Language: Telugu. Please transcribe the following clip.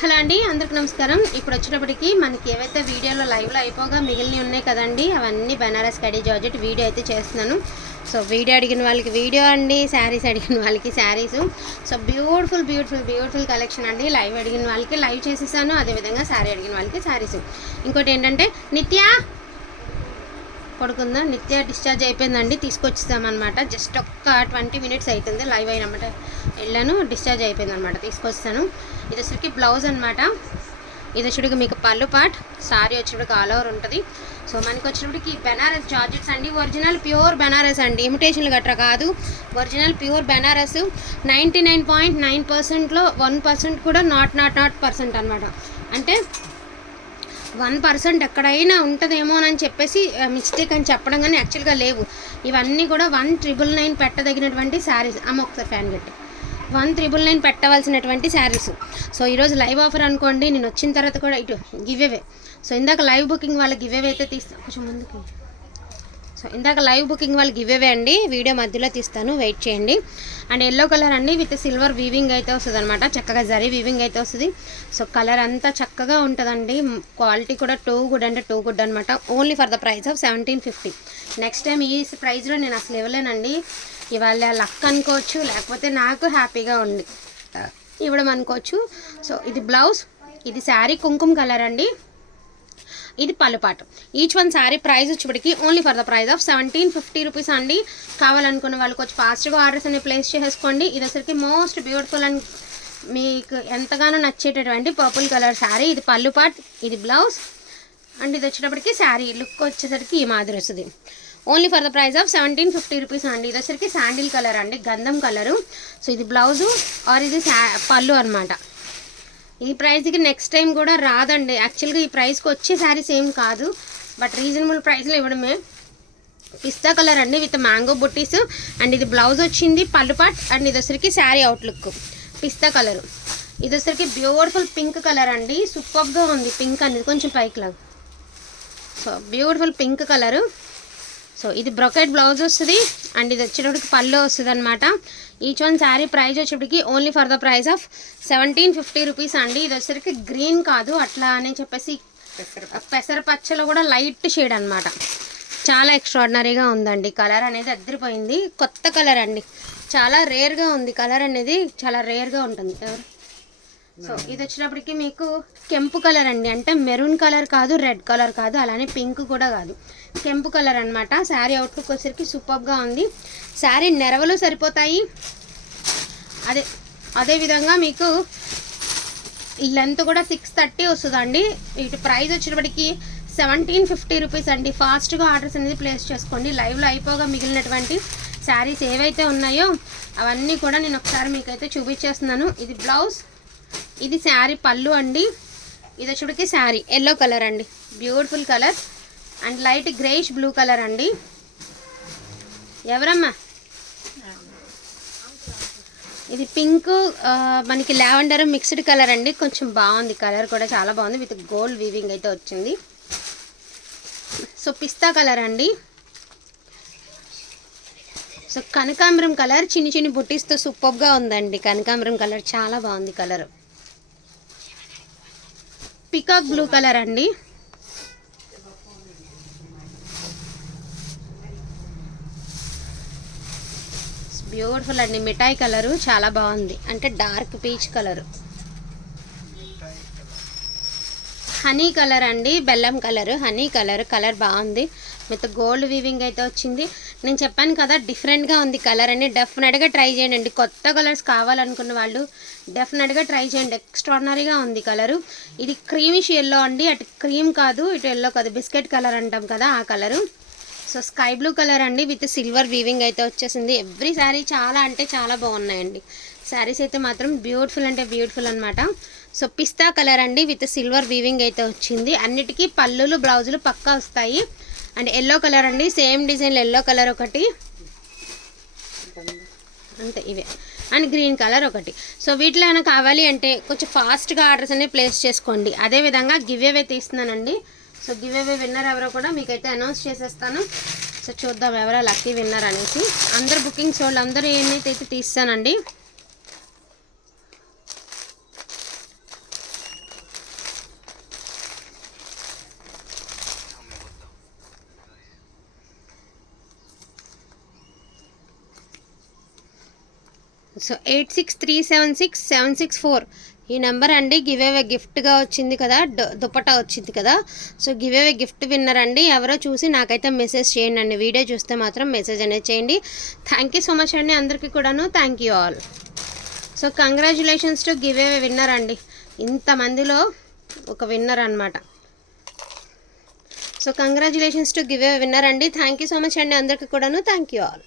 హలో అండి అందరికి నమస్కారం. ఇప్పుడు వచ్చేటప్పటికి మనకి ఏవైతే వీడియోలో లైవ్లో అయిపోగా మిగిలినవి ఉన్నాయి కదండి అవన్నీ బెనారస్ కడీ జార్జెట్ వీడియో అయితే చేస్తున్నాను. సో వీడియో అడిగిన వాళ్ళకి వీడియో అండి శారీస్ అడిగిన వాళ్ళకి saris. So beautiful beautiful beautiful collection అండి. లైవ్ అడిగిన వాళ్ళకి లైవ్ చేసేసాను అదేవిధంగా శారీ అడిగిన వాళ్ళకి శారీస్. ఇంకోటి ఏంటంటే నిత్య పడుకుందా? నిత్య డిశ్చార్జ్ అయిపోయిందండి తీసుకొచ్చేసామన్నమాట. జస్ట్ ఒక్క ట్వంటీ మినిట్స్ అవుతుంది లైవ్ అయినమాట. వెళ్ళాను డిశ్చార్జ్ అయిపోయింది అనమాట తీసుకొస్తాను ఇది వచ్చరికి బ్లౌజ్ అనమాట ఇది వచ్చేటికి మీకు పళ్ళు పాట్ సారీ వచ్చేటికి ఆల్ ఓవర్ ఉంటుంది. సో మనకి వచ్చేటప్పటికి బెనారస్ జార్జెట్స్ అండి. ఒరిజినల్ ప్యూర్ బెనారస్ అండి. ఇమిటేషన్లు గట్రా కాదు. Original pure Banaras. Ninety nine point nine పర్సెంట్లో వన్ పర్సెంట్ కూడా నాట్ నాట్ నాట్ పర్సెంట్ అనమాట అంటే వన్ పర్సెంట్ ఎక్కడైనా ఉంటుందేమోనని చెప్పేసి మిస్టేక్ అని చెప్పడం కానీ యాక్చువల్గా లేవు. ఇవన్నీ కూడా వన్ ట్రిపుల్ నైన్ పెట్టదగినటువంటి శారీస్. అమ్మ ఒకసారి ఫ్యాన్ పెట్టి వన్ త్రిబుల్ నైన్ పెట్టవలసినటువంటి శారీస్. సో ఈరోజు లైవ్ ఆఫర్ అనుకోండి నేను వచ్చిన తర్వాత కూడా ఇటు గివ్ అవే. సో ఇందాక లైవ్ బుకింగ్ వాళ్ళకి గివ్ అవే అయితే తీస్తాను కొంచెం ముందుకు. సో ఇందాక లైవ్ బుకింగ్ వాళ్ళకి ఇవ్వవే అండి. వీడియో మధ్యలో తీస్తాను. వెయిట్ చేయండి. అండ్ ఎల్లో కలర్ అండి విత్ సిల్వర్ వీవింగ్ అయితే వస్తుంది అనమాట చక్కగా జరీ వీవింగ్ అయితే వస్తుంది. సో కలర్ అంతా చక్కగా ఉంటుందండి. క్వాలిటీ కూడా టూ గుడ్ అంటే టూ గుడ్ అనమాట only for the price of seventeen fifty. Next time ఈ ప్రైస్లో నేను అసలు ఇవ్వలేనండి. ఇవాళ లక్ అనుకోవచ్చు లేకపోతే నాకు హ్యాపీగా ఉంది ఇవ్వడం అనుకోవచ్చు. సో ఇది బ్లౌజ్ ఇది శారీ కుంకుమ కలర్ అండి. ఇది పలుపాటు ఈచ్ వన్ శారీ ప్రైస్ వచ్చేప్పటికి only for the price of seventeen fifty rupees అండి. కావాలనుకున్న వాళ్ళు కొంచెం ఫాస్ట్గా ఆర్డర్స్ అనేవి ప్లేస్ చేసుకోండి ఇది అసలుకి మోస్ట్ బ్యూటిఫుల్ అండ్ మీకు ఎంతగానో నచ్చేటటువంటి పర్పుల్ కలర్ శారీ ఇది పళ్ళు పాట్ ఇది బ్లౌజ్ అండ్ ఇది వచ్చేటప్పటికి శారీ లుక్ వచ్చేసరికి ఈ మాదిరి వస్తుంది. Only for the price of seventeen fifty rupees అండి. ఇది వచ్చరికి శాండిల్ కలర్ అండి. గంధం కలరు సో ఇది బ్లౌజు ఆర్ ఇది శా- పళ్ళు అనమాట ఈ ప్రైస్కి నెక్స్ట్ టైం కూడా రాదండి. యాక్చువల్గా ఈ ప్రైస్కి వచ్చే శారీస్ ఏం కాదు. బట్ రీజనబుల్ ప్రైస్లో ఇవ్వడమే. పిస్తా కలర్ అండి విత్ మ్యాంగో బుట్టీస్ అండ్ ఇది బ్లౌజ్ వచ్చింది పళ్ళు పాట్ అండ్ ఇది వచ్చరికి శారీ అవుట్లుక్ పిస్తా కలర్. ఇది వచ్చరికి బ్యూటిఫుల్ పింక్ కలర్ అండి. సూపర్గా ఉంది. పింక్ అనేది కొంచెం పైకి లాగా. So beautiful pink colour. So ఇది బ్రొకెట్ బ్లౌజ్ వస్తుంది అండ్ ఇది వచ్చేటప్పటికి పళ్ళు వస్తుంది అనమాట ఈచ్ వన్ శారీ ప్రైస్ వచ్చేటప్పటికి only for the price of seventeen fifty rupees అండి. ఇది వచ్చేసరికి గ్రీన్ కాదు అట్లా అని చెప్పేసి పెసరపచ్చలో కూడా లైట్ షేడ్ అనమాట చాలా ఎక్స్ట్రాడినరీగా ఉందండి. కలర్ అనేది అద్దరిపోయింది. కొత్త కలర్ అండి. చాలా రేర్గా ఉంది. కలర్ అనేది చాలా రేర్గా ఉంటుంది. ఎవరు? సో ఇది వచ్చినప్పటికి మీకు కెంపు కలర్ అండి. అంటే మెరూన్ కలర్ కాదు రెడ్ కలర్ కాదు అలానే పింక్ కూడా కాదు. కెంపు కలర్ అనమాట శారీ అవుట్లుక్ వచ్చేసరికి సూపర్గా ఉంది. శారీ నెరవలు సరిపోతాయి. అదే అదేవిధంగా మీకు ఈ లెంత్ కూడా సిక్స్ థర్టీ వస్తుందండి. ఇటు ప్రైస్ వచ్చేటప్పటికి సెవెంటీన్ ఫిఫ్టీ రూపీస్ అండి. ఫాస్ట్గా ఆర్డర్స్ అనేది ప్లేస్ చేసుకోండి. లైవ్లో అయిపోగా మిగిలినటువంటి శారీస్ ఏవైతే ఉన్నాయో అవన్నీ కూడా నేను ఒకసారి మీకైతే చూపించేస్తున్నాను. ఇది బ్లౌజ్ ఇది శారీ పళ్ళు అండి. ఇది వచ్చేటికి శారీ. ఎల్లో కలర్ అండి. Beautiful colour and light greyish blue colour అండి. ఎవరమ్మా? ఇది పింక్ మనకి లావెండర్ మిక్స్డ్ కలర్ అండి. కొంచెం బాగుంది. కలర్ కూడా చాలా బాగుంది. విత్ గోల్డ్ వీవింగ్ అయితే వచ్చింది. సో పిస్తా కలర్ అండి. సో కనకాంబరం కలర్ చిన్ని చిన్ని బుట్టీస్తో సూపర్గా ఉందండి. కనకాంబరం కలర్ చాలా బాగుంది కలర్ పికాక్ బ్లూ కలర్ అండి. బ్యూటిఫుల్ అండి. మిఠాయి కలరు చాలా బాగుంది. అంటే dark peach colour. Honey colour అండి బెల్లం కలర్ హనీ కలర్ కలర్ బాగుంది. విత్ గోల్డ్ వీవింగ్ అయితే వచ్చింది. నేను చెప్పాను కదా డిఫరెంట్గా ఉంది కలర్ అని. డెఫినెట్గా ట్రై చేయండి. కొత్త కలర్స్ కావాలనుకున్న వాళ్ళు డెఫినెట్గా ట్రై చేయండి. ఎక్స్ట్రాడినరీగా ఉంది కలరు. ఇది క్రీమిష్ ఎల్లో అండి. అటు క్రీమ్ కాదు ఇటు ఎల్లో కాదు. బిస్కెట్ కలర్ అంటాం కదా ఆ colour. So sky blue colour అండి. విత్ సిల్వర్ వీవింగ్ అయితే వచ్చేసింది. ఎవ్రీ శారీ చాలా అంటే చాలా బాగున్నాయండి. శారీస్ అయితే మాత్రం బ్యూటిఫుల్ అంటే బ్యూటిఫుల్ అనమాట సో పిస్తా కలర్ అండి విత్ సిల్వర్ వీవింగ్ అయితే వచ్చింది. అన్నిటికీ పళ్ళులు బ్లౌజులు పక్కా వస్తాయి. అండ్ ఎల్లో కలర్ అండి సేమ్ డిజైన్ ఎల్లో కలర్ ఒకటి. అంతే ఇవే. అండ్ గ్రీన్ కలర్ ఒకటి. సో వీటిలో ఏమైనా కావాలి అంటే కొంచెం ఫాస్ట్గా ఆర్డర్స్ అనేవి ప్లేస్ చేసుకోండి. అదేవిధంగా గివ్ అవే తీస్తున్నానండి. సో గివ్ అవే విన్నర్ ఎవరో కూడా మీకైతే అనౌన్స్ చేసేస్తాను. సో చూద్దాం ఎవరో లక్కీ విన్నర్ అనేసి. అందరు బుకింగ్స్ వాళ్ళు అందరూ ఏమైతే అయితే తీస్తానండి. So eight six three seven six seven six four. ఈ నెంబర్ అండి గివ్ అవే గిఫ్ట్గా వచ్చింది కదా డు- వచ్చింది కదా. So give away gift winner అండి. ఎవరో చూసి నాకైతే మెసేజ్ చేయండి అండి. వీడియో చూస్తే మాత్రం మెసేజ్ అనేది చేయండి. థ్యాంక్ యూ సో మచ్ అండి అందరికీ కూడాను. Thank you all. So congratulations to give away winner అండి. ఇంతమందిలో ఒక విన్నర్ అనమాట so congratulations to give away winner అండి. థ్యాంక్ యూ సో మచ్ అండి అందరికీ కూడాను. Thank you all.